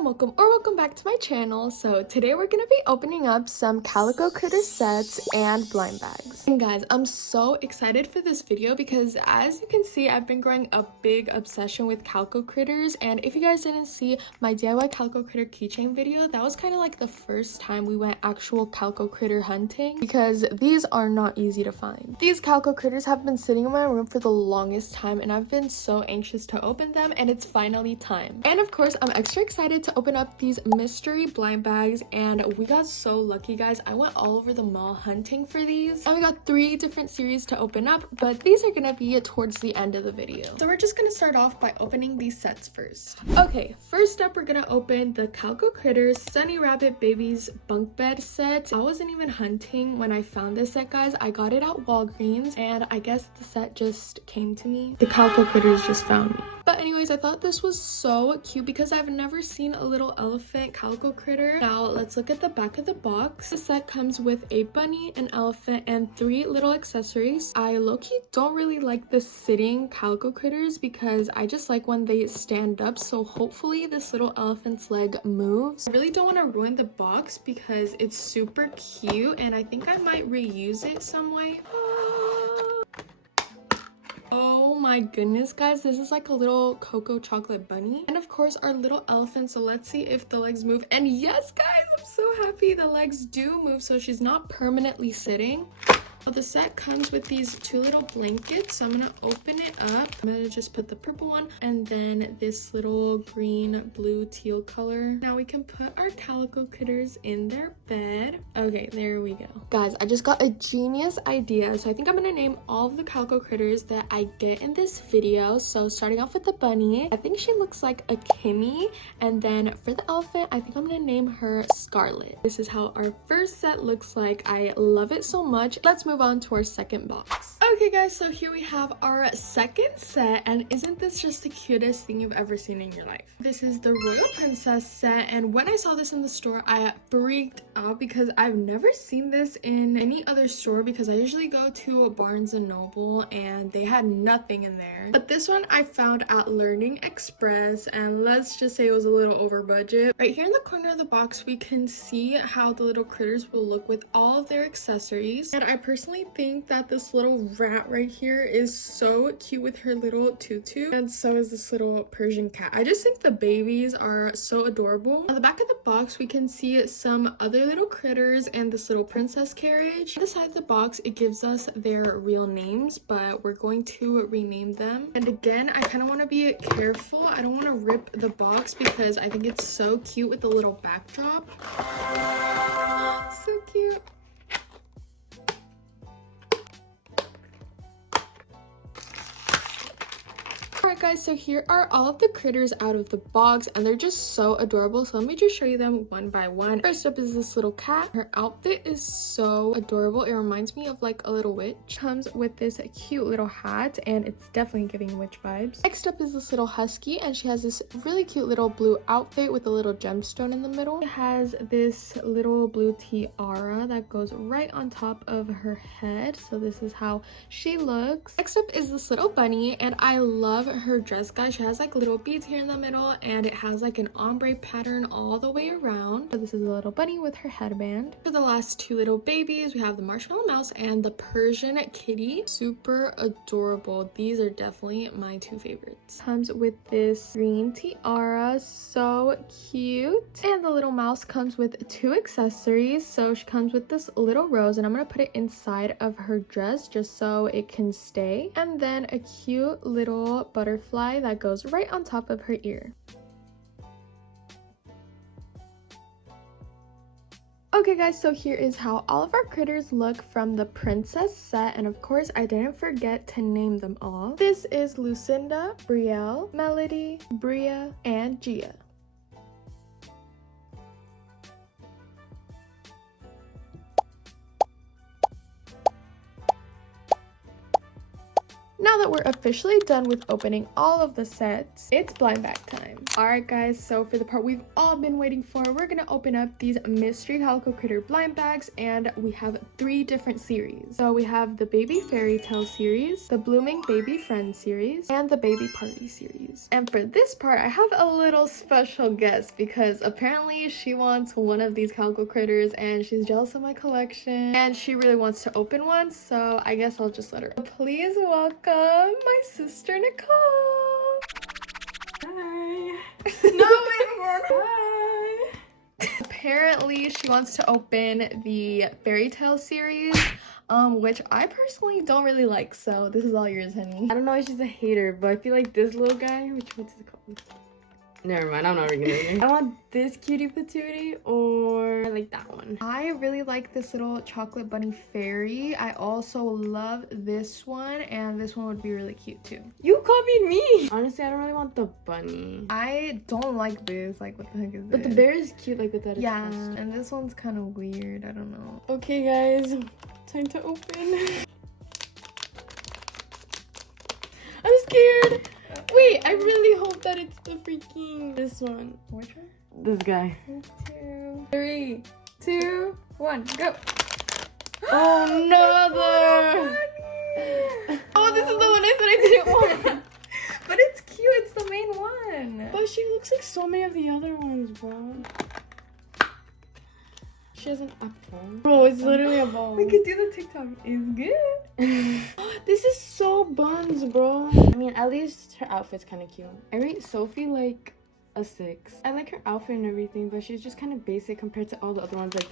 and welcome back to my channel. So today we're gonna be opening up some Calico Critter sets and blind bags. And guys, I'm so excited for this video because as you can see, I've been growing a big obsession with Calico Critters. And if you guys didn't see my DIY Calico Critter keychain video, that was kind of like the first time we went actual Calico Critter hunting because these are not easy to find. These Calico Critters have been sitting in my room for the longest time and I've been so anxious to open them, and it's finally time. And of course, I'm extra excited to open up these mystery blind bags, and we got so lucky, guys. I went all over the mall hunting for these and we got 3 different series to open up, but these are gonna be towards the end of the video. So we're just gonna start off by opening these sets first. Okay, first up we're gonna open the Calico Critters Sunny Rabbit Babies bunk bed set. I wasn't even hunting when I found this set, guys. I got it at Walgreens and I guess the set just came to me. The Calico Critters just found me. But anyways, I thought this was so cute because I've never seen a little elephant Calico Critter. Now let's look at the back of the box. The set comes with a bunny, an elephant, and 3 little accessories. I low-key don't really like the sitting Calico Critters because I just like when they stand up, so hopefully this little elephant's leg moves. I really don't want to ruin the box because it's super cute and I think I might reuse it some way. Oh my goodness, guys, this is like a little cocoa chocolate bunny. And of course our little elephant, so let's see if the legs move. And yes, guys, I'm so happy the legs do move, so she's not permanently sitting. The set comes with these 2 little blankets, so I'm gonna open it up. I'm gonna just put the purple one and then this little green, blue, teal color. Now we can put our Calico Critters in their bed. Okay, there we go. Guys, I just got a genius idea, so I think I'm gonna name all of the Calico Critters that I get in this video. So starting off with the bunny, I think she looks like a Kimmy, and then for the elephant, I think I'm gonna name her Scarlet. This is how our first set looks like. I love it so much. Let's move on to our second box. Okay guys, so here we have our second set, and isn't this just the cutest thing you've ever seen in your life? This is the Royal Princess set, and when I saw this in the store, I freaked out because I've never seen this in any other store because I usually go to Barnes & Noble and they had nothing in there. But this one I found at Learning Express, and let's just say it was a little over budget. Right here in the corner of the box, we can see how the little critters will look with all of their accessories, and I personally think that this little rat right here is so cute with her little tutu, and so is this little Persian cat. I just think the babies are so adorable. On the back of the box we can see some other little critters and this little princess carriage. On the side of the box it gives us their real names, but we're going to rename them. And again, I kind of want to be careful. I don't want to rip the box because I think it's so cute with the little backdrop. So cute. Alright guys, so here are all of the critters out of the box and they're just so adorable, so let me just show you them one by one. First up is this little cat. Her outfit is so adorable. It reminds me of like a little witch. Comes with this cute little hat and it's definitely giving witch vibes. Next up is this little husky, and she has this really cute little blue outfit with a little gemstone in the middle. It has this little blue tiara that goes right on top of her head, so this is how she looks. Next up is this little bunny, and I love her dress, guys. She has like little beads here in the middle and it has like an ombre pattern all the way around. So this is a little bunny with her headband. For the last 2 little babies, we have the marshmallow mouse and the Persian kitty. Super adorable. These are definitely my 2 favorites. Comes with this green tiara, so cute. And the little mouse comes with 2 accessories. So she comes with this little rose, and I'm gonna put it inside of her dress just so it can stay, and then a cute little butterfly that goes right on top of her ear. Okay guys, so here is how all of our critters look from the princess set, and of course I didn't forget to name them all. This is Lucinda, Brielle, Melody, Bria, and Gia. Now that we're officially done with opening all of the sets, it's blind bag time. Alright guys, so for the part we've all been waiting for, we're gonna open up these mystery Calico Critter blind bags, and we have 3 different series. So we have the Baby Fairy Tale series, the Blooming Baby Friend series, and the Baby Party series. And for this part, I have a little special guest because apparently she wants one of these Calico Critters and she's jealous of my collection and she really wants to open one, so I guess I'll just let her. Please welcome my sister Nicole. Hi. No, hi. Apparently she wants to open the Fairy Tale series, which I personally don't really like, so this is all yours, honey. I don't know if she's a hater, but I feel like this little guy, which one's it called? Never mind, I'm not reading it. I want this cutie patootie or I like that one. I really like this little chocolate bunny fairy. I also love this one, and this one would be really cute too. You copied me! Honestly, I don't really want the bunny. I don't like this. Like, what the heck is this? But the bear is cute, like with that. Yeah, and this one's kind of weird. I don't know. Okay, guys, time to open. I'm scared. Wait, I really hope that it's the freaking this one. Which one? This guy. 2, 3, 2, 1, go. Oh, another. Oh, this is the one I said I didn't want. But it's cute. It's the main one. But she looks like so many of the other ones, bro. She has an apple. Bro, it's literally a ball. We could do the TikTok. It's good. This is so buns, bro. I mean, at least her outfit's kind of cute. I rate Sophie like a 6. I like her outfit and everything, but she's just kind of basic compared to all the other ones. Like,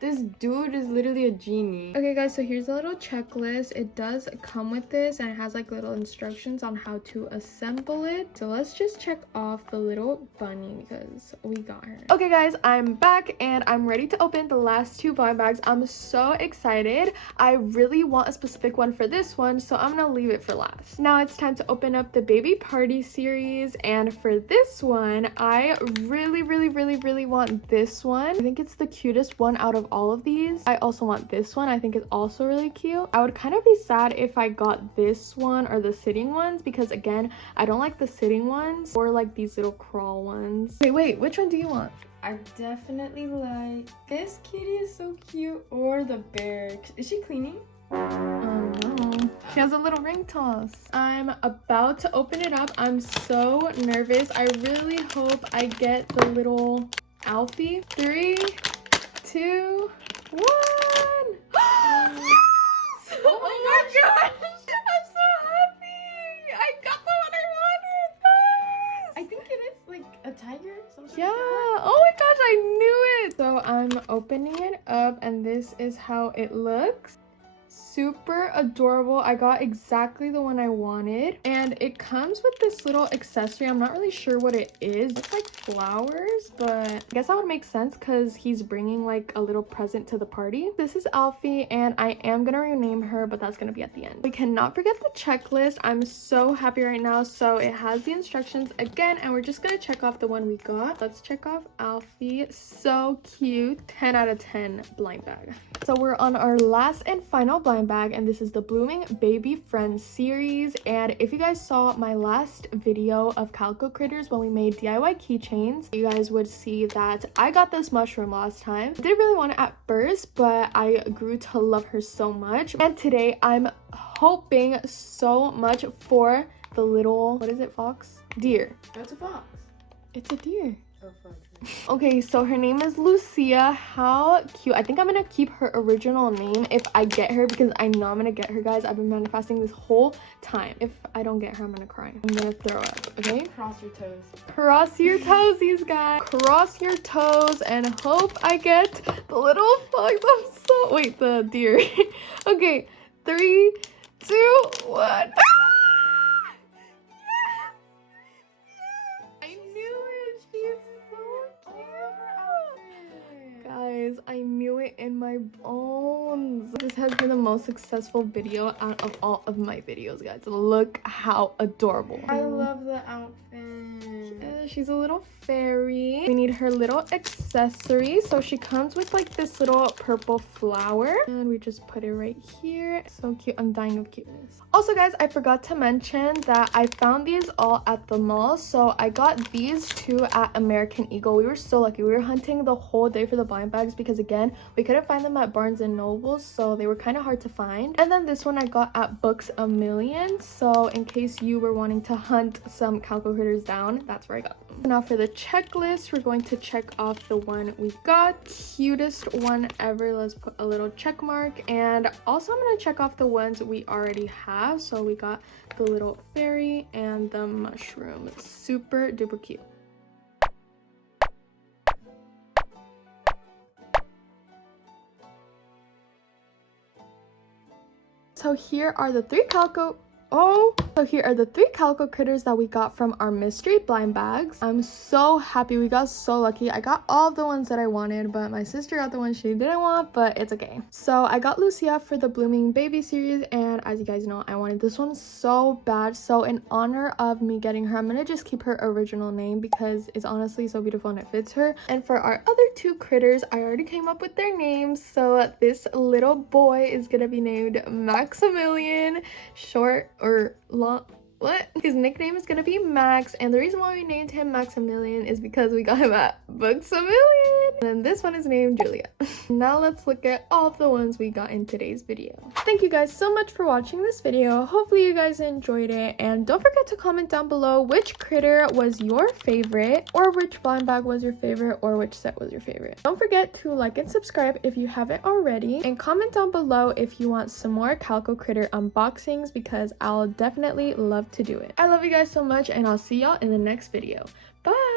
this dude is literally a genie. Okay guys, so here's a little checklist. It does come with this and it has like little instructions on how to assemble it. So let's just check off the little bunny because we got her. Okay guys, I'm back and I'm ready to open the last 2 blind bags. I'm so excited. I really want a specific one for this one, so I'm gonna leave it for last. Now it's time to open up the Baby Party series, and for this one, I really want this one. I think it's the cutest one out of all of these. I also want this one. I think it's also really cute. I would kind of be sad if I got this one or the sitting ones because again, I don't like the sitting ones or like these little crawl ones. Wait, which one do you want? I definitely like this kitty is so cute, or the bear. Is she cleaning? Oh no. She has a little ring toss. I'm about to open it up. I'm so nervous. I really hope I get the little Alfie. 3, 2, 1. Yes! Oh my gosh! I'm so happy! I got the one I wanted! Yes! I think it is like a tiger. Yeah! Oh my gosh, I knew it! So I'm opening it up and this is how it looks. Super adorable. I got exactly the one I wanted, and it comes with this little accessory. I'm not really sure what it is. It's like flowers, but I guess that would make sense because he's bringing like a little present to the party. This is Alfie and I am gonna rename her, but that's gonna be at the end. We cannot forget the checklist. I'm so happy right now. So it has the instructions again, and we're just gonna check off the one we got. Let's check off Alfie. So cute. 10 out of 10 blind bag. So we're on our last and final blind bag, and this is the Blooming Baby Friends series. And if you guys saw my last video of Calico Critters when we made DIY keychains, you guys would see that I got this mushroom last time. I didn't really want it at first, but I grew to love her so much. And today I'm hoping so much for the little, what is it, fox? Deer. That's a fox. It's a deer. Oh, fuck. Okay, so her name is Lucia. How cute. I think I'm gonna keep her original name if I get her because I know I'm gonna get her, guys. I've been manifesting this whole time. If I don't get her, I'm gonna cry. I'm gonna throw up, okay? Cross your toes. Cross your toesies, guys. Cross your toes and hope I get the little fox. I'm so... Wait, the deer. Okay, 3, 2, 1. Guys, I knew it in my bones. This has been the most successful video out of all of my videos, guys. Look how adorable. I love the outfit. She's a little fairy. We need her little accessory. So she comes with like this little purple flower, and we just put it right here. So cute. I'm dying of cuteness. Also, guys, I forgot to mention that I found these all at the mall. So I got these two at American Eagle. We were so lucky. We were hunting the whole day for the blind bags because, again, we couldn't find them at Barnes and Noble, so they were kind of hard to find. And then this one I got at Books A Million. So in case you were wanting to hunt some Calico Critters down, that's where I got them. Now for the checklist, we're going to check off the one we got. Cutest one ever. Let's put a little check mark. And also I'm going to check off the ones we already have. So we got the little fairy and the mushroom. Super duper cute. So here are the three Calico Critters that we got from our mystery blind bags. I'm so happy. We got so lucky. I got all of the ones that I wanted, but my sister got the ones she didn't want, but it's okay. So I got Lucia for the Blooming Baby series, and as you guys know, I wanted this one so bad. So in honor of me getting her, I'm gonna just keep her original name because it's honestly so beautiful and it fits her. And for our other two critters, I already came up with their names. So this little boy is gonna be named Maximilian, short or long, what? His nickname is gonna be Max, and the reason why we named him Maximilian is because we got him at Books A Million. And then this one is named Julia. Now let's look at all of the ones we got in today's video. Thank you guys so much for watching this video. Hopefully you guys enjoyed it, and don't forget to comment down below which critter was your favorite, or which blind bag was your favorite, or which set was your favorite. Don't forget to like and subscribe if you haven't already, and comment down below if you want some more Calico Critter unboxings because I'll definitely love to do it. I love you guys so much, and I'll see y'all in the next video. Bye!